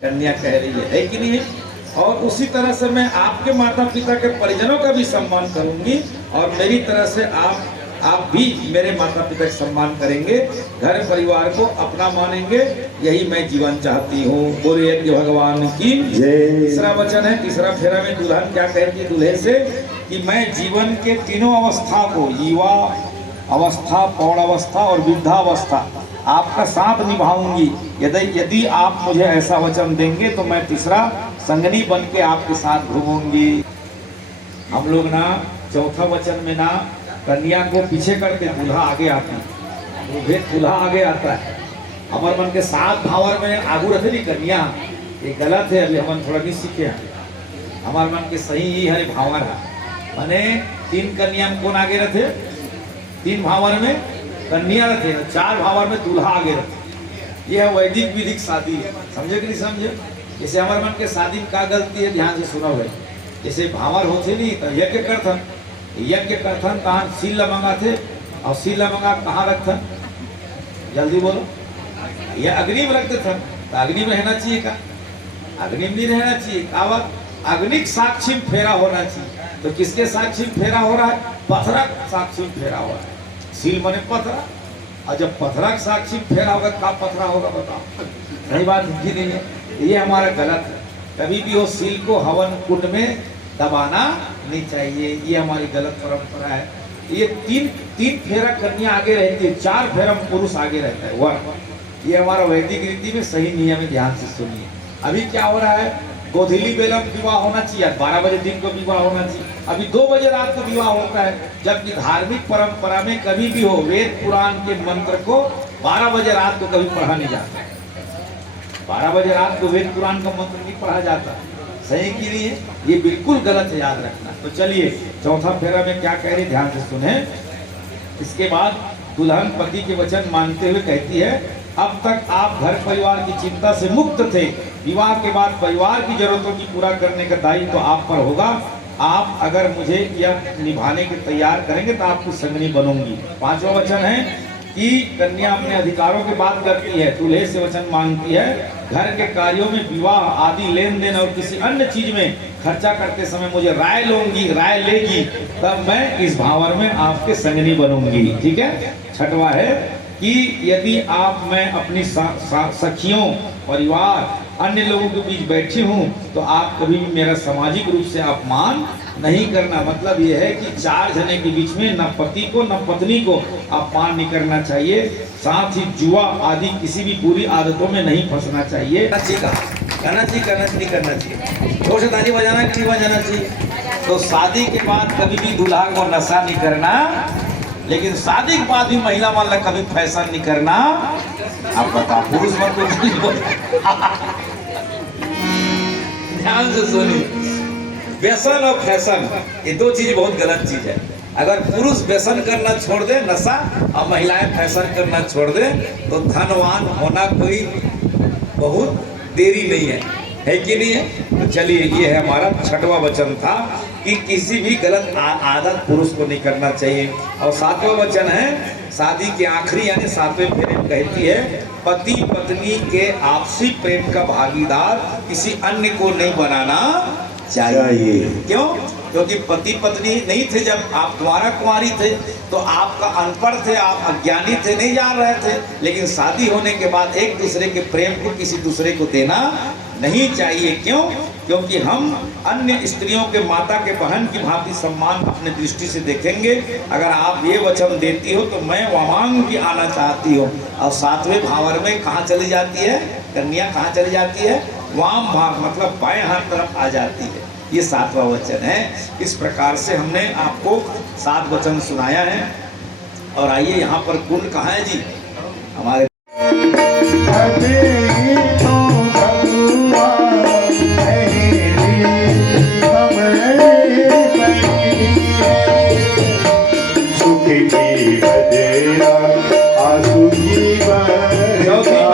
कन्या कह रही है कि नहीं है? और उसी तरह से मैं आपके माता पिता के परिजनों का भी सम्मान करूंगी और मेरी तरह से आप भी मेरे माता पिता का सम्मान करेंगे, घर परिवार को अपना मानेंगे। यही मैं जीवन चाहती हूँ। बोलिए कि भगवान की जय। तीसरा वचन है, तीसरा फेरा में दुल्हन क्या कहती है दूल्हे से कि मैं जीवन के तीनों अवस्था को, युवा अवस्था, पौढ़ावस्था और वृद्धावस्था, आपका साथ निभाऊंगी। यदि आप मुझे ऐसा वचन देंगे तो मैं तीसरा संगनी बन के आपके साथ घूमूंगी। हम लोग ना चौथा वचन में ना कन्या को पीछे करके दूल्हा आगे आती है, दूल्हा आगे आता है। हमारे मन के साथ भावर में आगू रहते नहीं कन्या, ये गलत है। अभी हम थोड़ा नहीं सीखे हैं। हमारे मन के सही ही हरे भावर है। मैंने 3 कन्या में कौन आगे रहते? 3 भावर में कन्या रहते, 4 भावर में दूल्हा आगे रहते। यह वैदिक विधिक शादी है। समझे कि नहीं समझे? जैसे हमारे मन के शादी में क्या गलती है, ध्यान से सुनो भाई। जैसे भावर होते नहीं तो यज्ञ करथन, यज्ञ करथन कहाँ सील मंगा थे, और सील मंगा कहाँ रखथन? जल्दी बोलो। ये अग्नि में रखते थे, तो अग्नि में रहना चाहिए का? अग्नि में नहीं रहना चाहिए। कावत अग्निक साक्षी में फेरा होना चाहिए। तो किसके साक्षी में फेरा हो रहा है? पथरा साक्षी में फेरा हो रहा है। सील मने पथरा, और जब पथरा के साक्षी में फेरा होगा क्या पथरा होगा बताओ? नहीं बात ही नहीं है। ये हमारा गलत है। कभी भी वो सील को हवन कुंड में दबाना नहीं चाहिए। ये हमारी गलत परंपरा है। ये तीन फेरा कन्या आगे रहती है, 4 फेरा पुरुष आगे रहता है वर। ये हमारा वैदिक रीति में सही नियम है, ध्यान से सुनिए। अभी क्या हो रहा है? गोधीली बेला विवाह होना चाहिए, 12 बजे दिन को विवाह होना चाहिए। अभी 2 बजे रात को विवाह होता है, जबकि धार्मिक परंपरा में कभी भी हो वेद पुराण के मंत्र को 12 बजे रात को कभी पढ़ा नहीं जाता। 12 बजे रात को वेद पुराण का मंत्र नहीं पढ़ा जाता। सही की नहीं है? ये बिल्कुल गलत है, याद रखना। तो चलिए चौथा फेरा में क्या कह रही, ध्यान से सुने। इसके बाद दुल्हन पति के वचन मानते हुए कहती है, अब तक आप घर परिवार की चिंता से मुक्त थे। विवाह के बाद परिवार की जरूरतों की पूरा करने का दायित्व तो आप पर होगा। आप अगर मुझे यह निभाने के तैयार करेंगे तो आपकी संगनी बनूंगी। 5वां वचन है कि कन्या अपने अधिकारों की बात करती है, दूल्हे से वचन मांगती है, घर के कार्यों में विवाह आदि लेन देन और किसी अन्य चीज में खर्चा करते समय मुझे राय लेगी, तब मैं इस भावर में आपके संगनी बनूंगी। ठीक है। 6वां है कि यदि मैं अपनी सखियों, परिवार, अन्य लोगों के बीच बैठी हूँ तो आप कभी भी मेरा सामाजिक रूप से अपमान नहीं करना। मतलब यह है कि 4 जने के बीच में न पति को न पत्नी को अपमान नहीं करना चाहिए। साथ ही जुआ आदि किसी भी बुरी आदतों में नहीं फंसना चाहिए। करना चाहिए। जोर से ताली बजाना कि नहीं बजाना चाहिए? तो शादी के बाद कभी भी दूल्हा को नशा नहीं करना, लेकिन शादी के बाद भी महिला वाला कभी फैशन नहीं करना। आप बताओ, पुरुष मत को ध्यान से सुनिए। व्यसन और फैशन ये 2 चीज बहुत गलत चीज है। अगर पुरुष व्यसन करना छोड़ दे, नशा, और महिलाएं फैशन करना छोड़ दे, तो धनवान होना कोई बहुत देरी नहीं है कि नहीं है? तो चलिए, ये है हमारा 6वां वचन था कि किसी भी गलत आदत पुरुष को नहीं करना चाहिए। और 7वां वचन है, शादी के आखिरी यानी 7वें फेरे में कहती है, पति पत्नी के आपसी प्रेम का भागीदार किसी अन्य को नहीं बनाना चाहिए। क्यों? क्योंकि पति पत्नी नहीं थे जब आप द्वारा कुंवारी थे, तो आपका अनपढ़ थे, आप अज्ञानी थे, नहीं जान रहे थे। लेकिन शादी होने के बाद एक दूसरे के प्रेम को किसी दूसरे को देना नहीं चाहिए। क्यों? क्योंकि हम अन्य स्त्रियों के माता के बहन की भांति सम्मान अपने दृष्टि से देखेंगे। अगर आप ये वचन देती हो तो मैं वामांग भी आना चाहती हूँ। और 7वें भावर में कहाँ चली जाती है कन्या? कहाँ चली जाती है? वाम भाग, मतलब बाएं हाथ तरफ आ जाती है। ये 7वां वचन है। इस प्रकार से हमने आपको 7 वचन सुनाया है। और आइए यहाँ पर कुंड कहाँ है जी? हमारे जब तक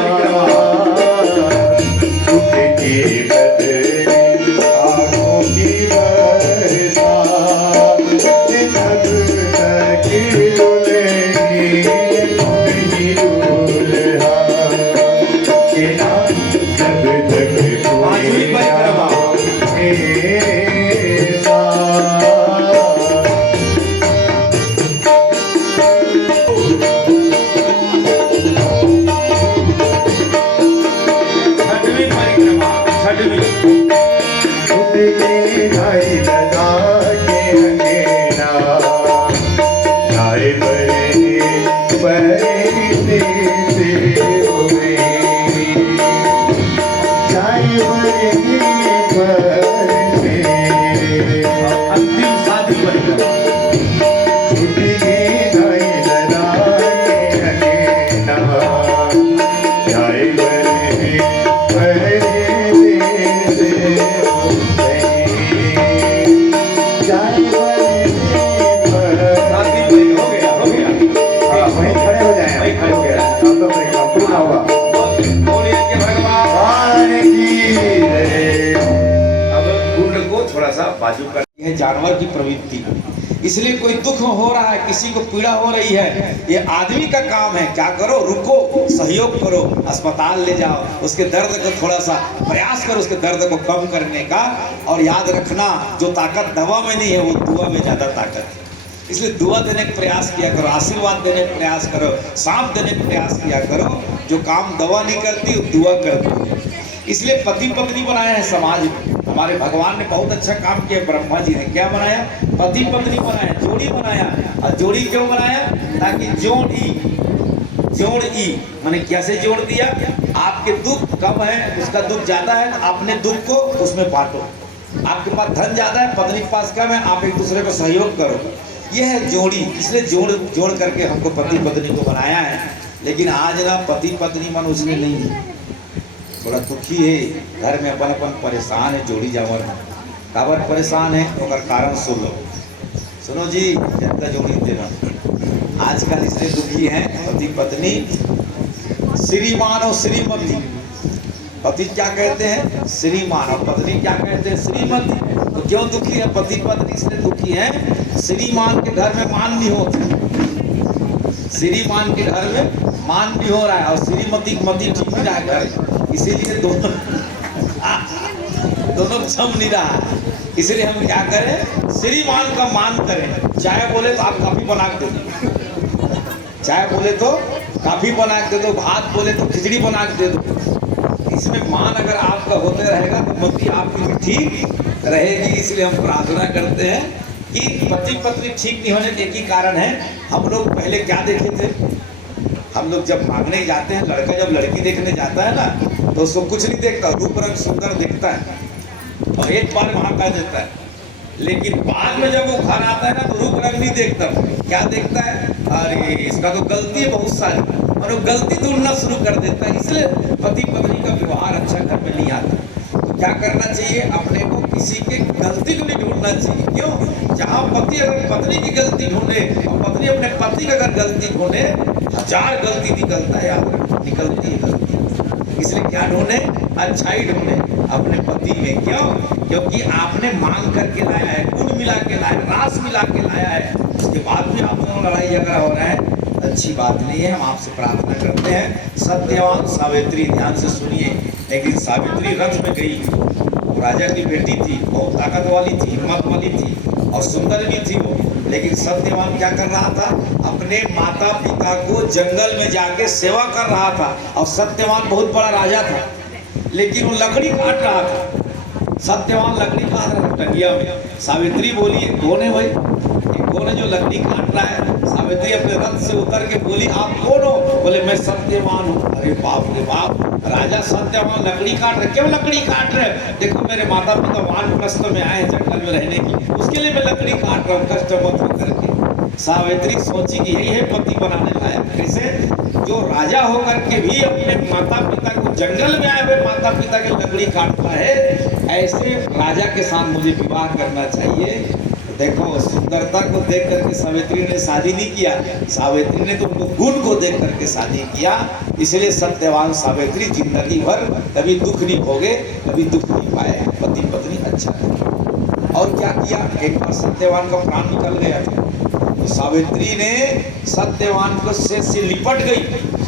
अडवी ढाई लगा के अंगेना ढाई बरे हुए ढाई बरे अंतिम शादी बन छुट्टी ढाई लगा के अंगेना ढाई बाजू कर है जानवर की प्रवृत्ति, इसलिए कोई दुख हो रहा है, किसी को पीड़ा हो रही है, ये आदमी का काम है। क्या करो, रुको, सहयोग करो, अस्पताल ले जाओ, उसके दर्द को थोड़ा सा प्रयास करो, उसके दर्द को कम करने का। और याद रखना, जो ताकत दवा में नहीं है वो दुआ में ज्यादा ताकत है। इसलिए दुआ देने का प्रयास किया करो, आशीर्वाद देने का प्रयास करो, सांप देने का प्रयास किया करो। जो काम दवा नहीं करती वो दुआ करती है। इसलिए पति पत्नी बनाया है समाज में। हमारे भगवान ने बहुत अच्छा काम किया। ब्रह्मा जी ने क्या बनाया, पति पत्नी बनाया, जोड़ी बनाया। और जोड़ी क्यों बनाया, ताकि जोड़ ई माने कैसे जोड़ दिया, आपके दुख कम है, उसका दुख ज्यादा है, आपने दुख को उसमें बांटो। आपके पास धन ज्यादा है, पत्नी के पास कम है, आप एक दूसरे को सहयोग करो। यह है जोड़ी। इसलिए जोड़ करके हमको पति पत्नी को बनाया है। लेकिन आज ना पति पत्नी मन उसमें नहीं है, थोड़ा दुखी है, घर में अपन परेशान है। जोड़ी जावर में काबर परेशान है, तो कारण सुनो जी, जनता जोड़ी देना आजकल इसलिए दुखी हैं पति पत्नी, श्रीमान और श्रीमती। पति क्या कहते हैं, श्रीमान, और पत्नी क्या कहते हैं, श्रीमती। तो क्यों दुखी है पति पत्नी, इसलिए दुखी है, श्रीमान के घर में मान नहीं होता, श्रीमान के घर में मान नहीं हो रहा है, और श्रीमती मती ठीक नहीं रहा है, इसीलिए दोनों जम नहीं रहा है। इसलिए हम क्या करें, श्रीमान का मान करें। चाय बोले तो आप काफी बना के दे दो, चाय बोले तो काफी बना के दे दो, भात बोले तो खिचड़ी बना के दे दो। इसमें मान अगर आपका होते रहेगा तो मती आपकी ठीक रहेगी। इसलिए हम प्रार्थना करते हैं कि पति पत्नी ठीक नहीं होने के एक ही कारण है। हम लोग पहले क्या देखे थे, हम लोग जब मांगने जाते हैं, लड़का जब लड़की देखने जाता है ना, तो उसको कुछ नहीं देखता, रूप रंग सुंदर दिखता है और एक बार वहां कह देता है। लेकिन बाद में जब वो घर आता है ना, तो रूप रंग नहीं देखता, क्या देखता है, अरे इसका तो गलती है बहुत सारी, और वो गलती ढूंढना शुरू कर देता है। इसलिए पति पत्नी का व्यवहार अच्छा घर में नहीं आता। तो क्या करना चाहिए, अपने को किसी के गलती को नहीं ढूंढना चाहिए। क्यों, जहाँ पति अगर पत्नी की गलती ढूंढे और पत्नी अपने पति का अगर गलती ढूंढे, 1000 गलती निकलता है, याद निकलती है गलती। इसलिए क्या ढूंढे, अच्छाई ढूंढे अपने पति में। क्यों, क्योंकि आपने मांग करके लाया है, गुण मिला के लाया है, रास मिला के लाया है, उसके बाद भी आप दोनों लड़ाई झगड़ा हो रहा है, अच्छी बात नहीं है। हम आपसे प्रार्थना करते हैं, सत्यवान सावित्री, ध्यान से सुनिए। एक दिन सावित्री रथ में गई, राजा की बेटी थी, बहुत ताकत वाली थी, हिम्मत वाली थी और सुंदर भी थी वो। लेकिन सत्यवान क्या कर रहा था, अपने माता पिता को जंगल में जाके सेवा कर रहा था। और सत्यवान बहुत बड़ा राजा था, लेकिन वो लकड़ी काट रहा था। सत्यवान लकड़ी काट रहा था टंगिया में। सावित्री बोली, कौन है भाई, कौन है जो लकड़ी काट रहा है। सावित्री अपने रथ से उतर के बोली, आप कौन हो, बोले मैं सत्यवान हूँ। अरे बाप रे बाप, राजा सत्यवान लकड़ी काट रहे, क्यों लकड़ी काट रहे, देखो मेरे माता पिता वानप्रस्थ में आए जंगल में रहने की, उसके लिए मैं लकड़ी काट रहा हूँ, कष्ट मत करके। सावित्री सोची कि यही है पति बनाने लायक। कैसे, जो राजा होकर के भी अपने माता पिता को, जंगल में आए हुए माता पिता की लकड़ी काटता है, ऐसे राजा के साथ मुझे विवाह करना चाहिए। देखो, सुंदरता को देख करके सावित्री ने शादी नहीं किया, सावित्री ने तो उनको गुण को देख करके शादी किया। इसलिए सत्यवान सावित्री जिंदगी भर कभी दुख नहीं भोगे, कभी दुख नहीं पाए, पति पत्नी अच्छा है। और क्या किया, एक बार सत्यवान का प्राण निकल गया था, तो सावित्री ने सत्यवान को से लिपट गई।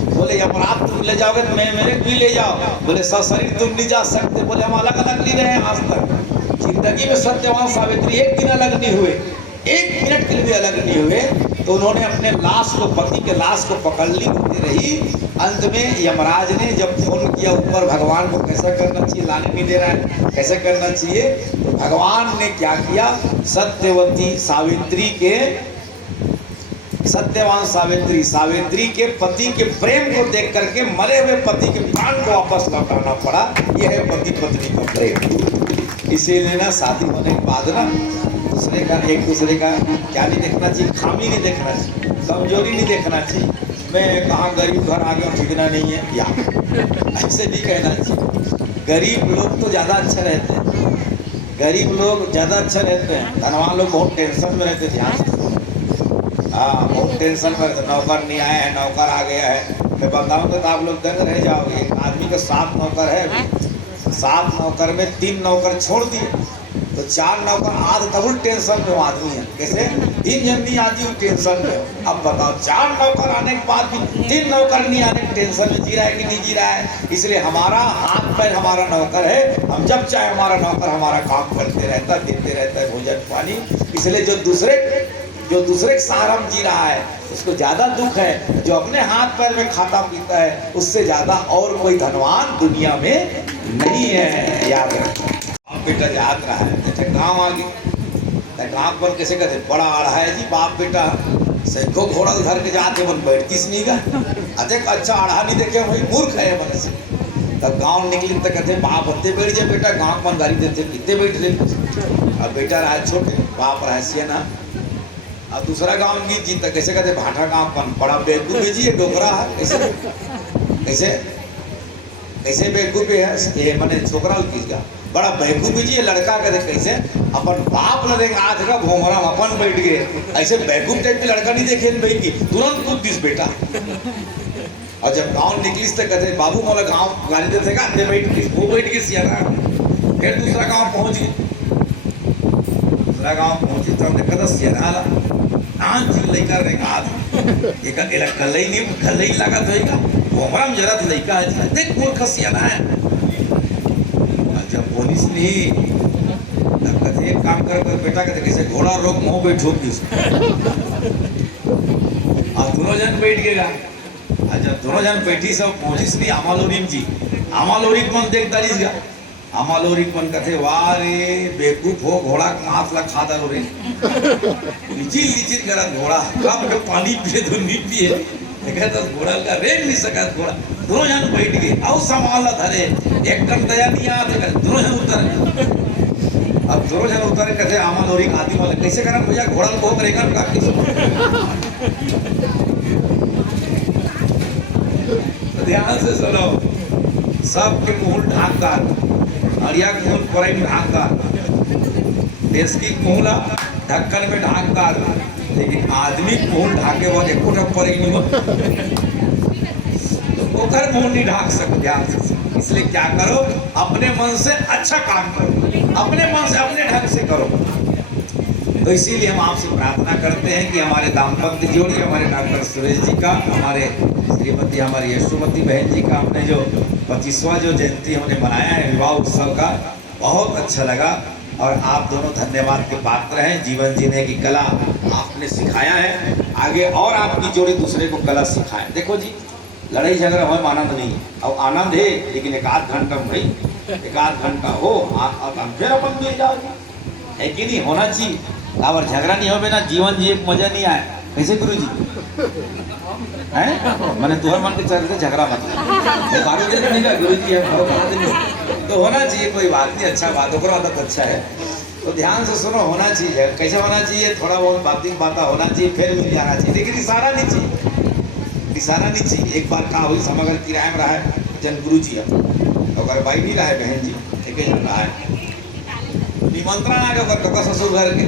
बोले यमराज तुम ले जाओगे तो मैं मेरे भी ले जाओ। बोले सशरीर तुम नहीं जा सकते। बोले हम अलग अलग नहीं रहे आज तक। जिंदगी में सत्यवान सावित्री एक दिन अलग नहीं हुए, 1 मिनट के लिए भी अलग नहीं हुए। तो उन्होंने अपने लाश को, पति के लाश को पकड़ ली, रोती रही। अंत में यमराज ने जब फोन किया ऊपर भगवान को, कैसा करना चाहिए, लाने नहीं दे रहा है, कैसे करना चाहिए, तो भगवान ने क्या किया, सत्यवती सावित्री के, सत्यवान सावित्री के पति के प्रेम को देख करके मरे हुए पति के प्राण को वापस लौटाना पड़ा। यह है पति पत्नी का प्रेम। इसीलिए ना शादी होने के बाद ना एक दूसरे का क्या नहीं देखना चाहिए, खामी नहीं देखना चाहिए, कमजोरी नहीं देखना चाहिए। मैं कहाँ गरीब घर आ गया, ठिकाना नहीं है, या ऐसे नहीं कहना चाहिए। गरीब लोग तो ज़्यादा अच्छे रहते हैं, गरीब लोग ज़्यादा अच्छे रहते हैं। धनवान लोग बहुत टेंशन में रहते, ध्यान से। हाँ, बहुत टेंशन में रहते, नौकर नहीं आया है, नौकर आ गया है। मैं बताऊँगा तो आप लोग दंग रह जाओगे। एक आदमी का 7 नौकर है, 7 नौकर में 3 नौकर छोड़ दिए, तो 4 नौकर आज डबल टेंशन में आदमी है। कैसे 3 जन नहीं आती हूँ टेंशन में। अब बताओ 4 नौकर आने के बाद भी 3 नौकर नहीं आने के टेंशन में जी रहा है कि नहीं जी रहा है। इसलिए हमारा हाथ पैर हमारा नौकर है, हम जब चाहे हमारा नौकर हमारा काम करते रहता है, देते रहता है भोजन पानी। इसलिए जो दूसरे के सहारा में जी रहा है उसको ज़्यादा दुख है। जो अपने हाथ पैर में खाता पीता है उससे ज़्यादा और कोई धनवान दुनिया में नहीं है, याद रखो। अब बेटा याद रहा है, जैसे गाँव आ गए, गाँव पर कैसे कहते, बड़ा आड़ा है जी, बाप बेटा सैको घोड़ा धर के जाते मन बैठतीस नहीं गा, अधिक अच्छा आड़ा नहीं देखे भाई, मूर्ख है मन से। तब गाँव निकली तो कहते बाप हत्ते बैठ जाए बेटा, गाँव मन गाड़ी देते कितने बैठ रहे। अब बेटा रहा छोटे, बाप रहा सियाना। अब दूसरा गांव गीत जीता, कैसे कहते भाटा गांव पन, बड़ा बेवकूफ है जी, ये डोकरा है। कैसे कैसे कैसे बेवकूफ है ये, मैंने छोकरा किसका बड़ा बेवकूफ है जी, ये लड़का कहते कैसे अपन बाप लगे हाथ का घोमरा अपन बैठ गए। ऐसे बेवकूफ टाइप के लड़का नहीं देखे भाई की, तुरंत कूद दिस बेटा। और जब गाँव निकलिस तो कहते बाबू मोला गाँव गाली देते का, बैठ गई वो, बैठ गई सियाना। फिर दूसरा गाँव पहुँच गए, दूसरा गाँव पहुँची तो हमने कदा सियाना लड़का रहेगा एक कलई नहीं कलई लगा होगा, घोमरा में जरा लड़का है, देख मूर्ख सियाना है। जब पुलिस नहीं तब कहते एक काम कर बेटा, कहते कैसे घोड़ा रोक मुँह बैठो किस, और दोनों जन बैठ गएगा। जब दोनों जन बैठी सब पुलिस नहीं आमालोरी जी, आमालोरी मन देख दारीस गा, आमालोरी मन कहते वाह रे बेवकूफ हो, घोड़ा हाथ ला खा डालो रे, लीचिर करा घोड़ा कब के पानी पिए तो नहीं पिए, कहता घोड़ा का रेंग नहीं सका घोड़ा। दोनों जन बैठ गए, आओ संभाला धरे, एक टन दया नहीं आते, दोनों जन उतर। अब दोनों जन उतर कहते आमालोरी आदमी वाले कैसे करा भैया, घोड़ा को करेगा का ध्यान से सुनो, सबके मुंह ढाक कर अड़िया के मुंह पर ढाक कर, देश की मुंहला ढक्कन में ढाक कर, लेकिन आदमी मुंह ढाके बाद एको पर ओकर मुंह नहीं ढाक सकते। ध्यान से, इसलिए क्या करो, अपने मन से अच्छा काम करो, अपने मन से अपने ढंग से करो। तो इसीलिए हम आपसे प्रार्थना करते हैं कि हमारे दाम्पत्य जोड़ी, हमारे डॉक्टर सुरेश जी का, हमारे श्रीमती हमारी यशोमती बहन जी का, हमने जो 25वां जो जयंती हमने मनाया है विवाह उत्सव का, बहुत अच्छा लगा। और आप दोनों धन्यवाद के पात्र हैं। जीवन जीने की कला आपने सिखाया है, आगे और आपकी जोड़ी दूसरे को कला सिखाए। देखो जी, लड़ाई झगड़ा हो आनंद नहीं है, और आनंद है लेकिन 1-8 घंटा में भाई, 1-8 घंटा हो फिर अपन मिल जाओगे, है कि नहीं, होना चाहिए। और झगड़ा नहीं हो ना जीवन जी मजा नहीं आए। कैसे गुरु जी है मैंने तुहर मन के चलते झगड़ा मत गुरु जी है तो होना चाहिए, कोई बात नहीं, अच्छा बात हो, आदत अच्छा है। तो ध्यान से सुनो, होना चाहिए। कैसे होना चाहिए, थोड़ा बहुत बातें होना चाहिए, फिर मिल जाना चाहिए, लेकिन इशारा नहीं चाहिए, इशारा नहीं चाहिए। एक बार कहा हुई समगर किराए में रहा है जन गुरु जी, अगर भाई नहीं रहा है बहन जी, एक जन रहा है, निमंत्रण आ गया कका ससुर घर के,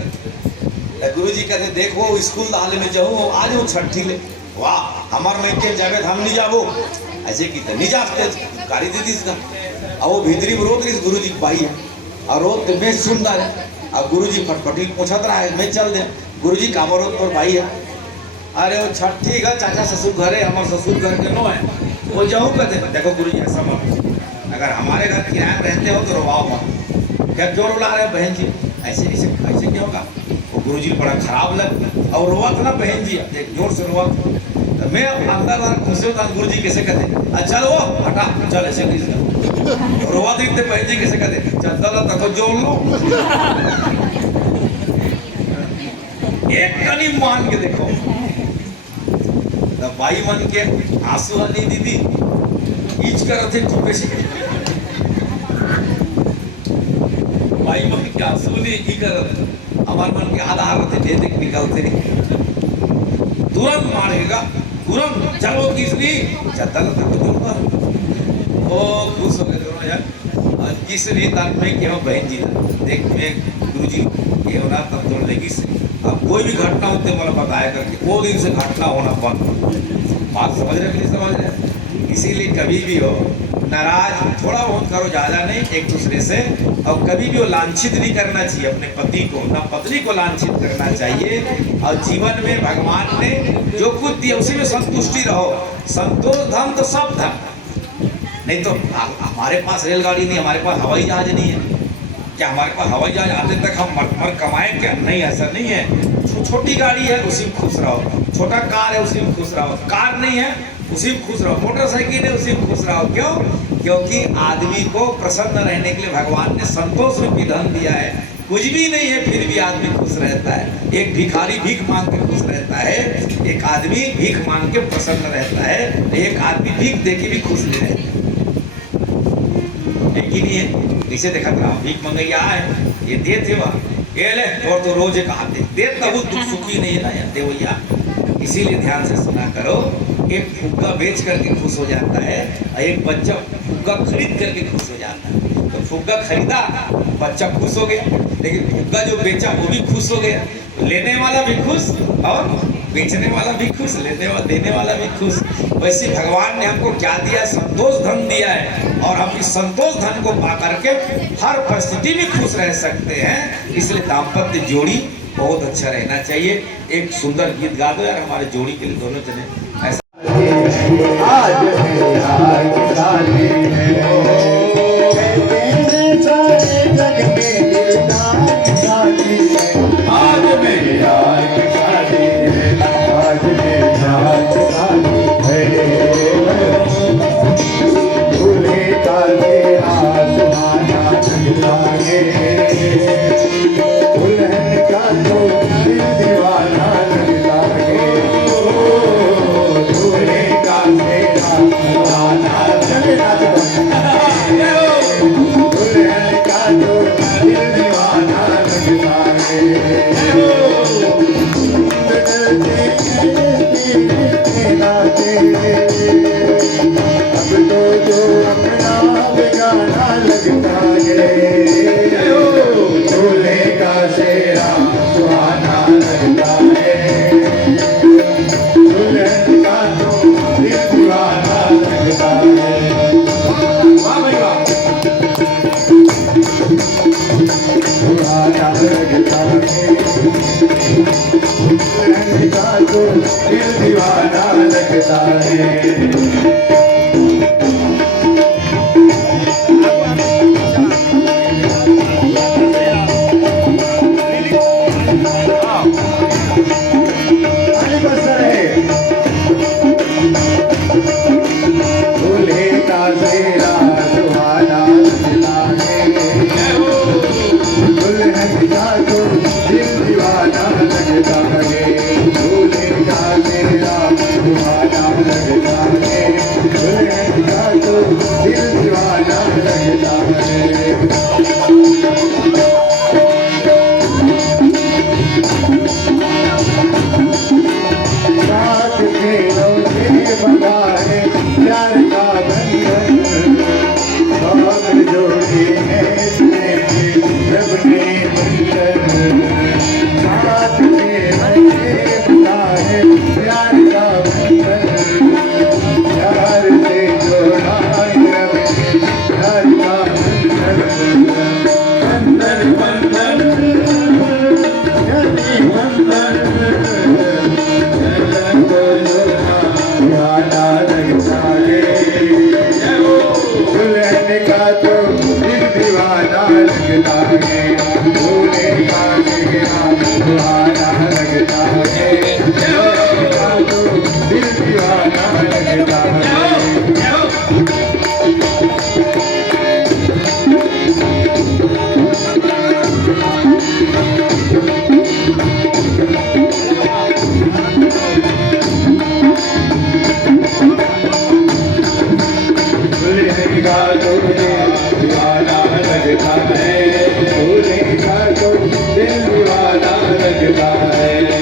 गुरु जी कहते देखो स्कूल दाले में जाऊँ आज वो छठी ले, वाह हमार में के जावे हम नहीं जाबो, ऐसे की नहीं जाते गाड़ी दे दी इसका। और वो भीतरी में रोक रही गुरु जी भाई है, और रोक के मैं सुन रहा है, अब गुरु जी फटफटी पूछत रहा है, मैं चल दे गुरु जी काबर रोक पर भाई है, अरे वो छठी का चाचा ससुर घर है, हमारे ससुर घर के नो है, वो जाऊँ कहते देखो गुरु जी ऐसा मत, अगर हमारे घर किराए में रहते हो तो रोवाओ मत। क्या क्यों रुला रहे बहन जी, ऐसे ऐसे ऐसे क्यों होगा, वो गुरुजी बड़ा खराब लग और रोवा था ना बहन जी, एक जोर से रोवा। तो मैं अंदर खुश होता गुरुजी कैसे कहते चल वो हटा चल ऐसे रोवा देखते बहन जी कैसे कहते चल चलो तक जोड़ लो। एक कनी मान के देखो बाई मन के आंसू हनी दीदी ईच कर थे खूबे से बाई मन के आंसू नहीं ही कर हमारे मन के आधार थे दे देख निकलते तुरंत मारेगा तुरंत चलो किसली चतल तक जोड़ता ओ खुश हो गए दोनों यार। और किसली तक में क्यों बहन जी देख मैं गुरुजी ये होना तब जोड़ लेगी से अब कोई भी घटना होते वाला बताया करके वो दिन से घटना होना बंद। बात समझ रहे कि नहीं समझ रहे? इसीलिए कभी भी हो नाराज थोड़ा बहुत करो, ज्यादा नहीं, एक दूसरे से। और कभी भी वो लांछित नहीं करना चाहिए अपने पति को, ना पत्नी को लांछित करना चाहिए। और जीवन में भगवान ने जो कुछ दिया उसी में संतुष्टि रहो। संतोष धन तो सब धन, नहीं तो हमारे पास रेलगाड़ी नहीं, हमारे पास हवाई जहाज नहीं है, क्या हमारे पास हवाई जहाज आते तक हम मर कमाएं क्या? नहीं, ऐसा नहीं है। छोटी गाड़ी है उसी में खुश रहो, छोटा कार है उसी में खुश रहो, कार नहीं है उसी में खुश रहो, मोटरसाइकिल है उसी में खुश रहो। क्यों? क्योंकि आदमी को प्रसन्न रहने के लिए भगवान ने संतोष रूपी धन दिया है। कुछ भी नहीं है फिर भी आदमी खुश रहता है। एक भिखारी भीख मांग के खुश रहता है, एक आदमी भीख मांग के प्रसन्न रहता है, एक आदमी भीख दे के भी खुश नहीं रहता है कि नहीं है? इसे देखा था भीख मंगैया है ये दे थे वह ये ले और तो रोज एक आते दे तब दुख सुखी नहीं है ना दे भैया। इसीलिए ध्यान से सुना करो, एक फुग्गा बेच करके खुश हो जाता है और एक बच्चा फुग्गा खरीद करके खुश हो जाता है। तो फुग्गा खरीदा बच्चा खुश हो गया, लेकिन फुग्गा जो बेचा वो भी खुश हो गया। लेने वाला भी खुश और बेचने वाला भी खुश, देने वाला भी खुश। वैसे भगवान ने हमको क्या दिया? संतोष धन दिया है, और हम इस संतोष धन को पा करके हर परिस्थिति में खुश रह सकते हैं। इसलिए दाम्पत्य जोड़ी बहुत अच्छा रहना चाहिए। एक सुंदर गीत गा दो यार हमारे जोड़ी के लिए, दोनों जने ऐसा। दीवाना लगता है, लगता है